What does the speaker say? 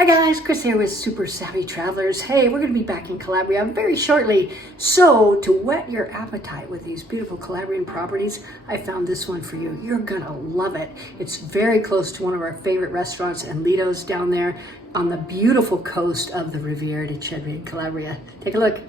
Hi guys, Chris here with Super Savvy Travelers. Hey, we're going to be back in Calabria very shortly. So to whet your appetite with these beautiful Calabrian properties, I found this one for you. You're going to love it. It's very close to one of our favorite restaurants and Lido's down there on the beautiful coast of the Riviera di Cedri in Calabria. Take a look.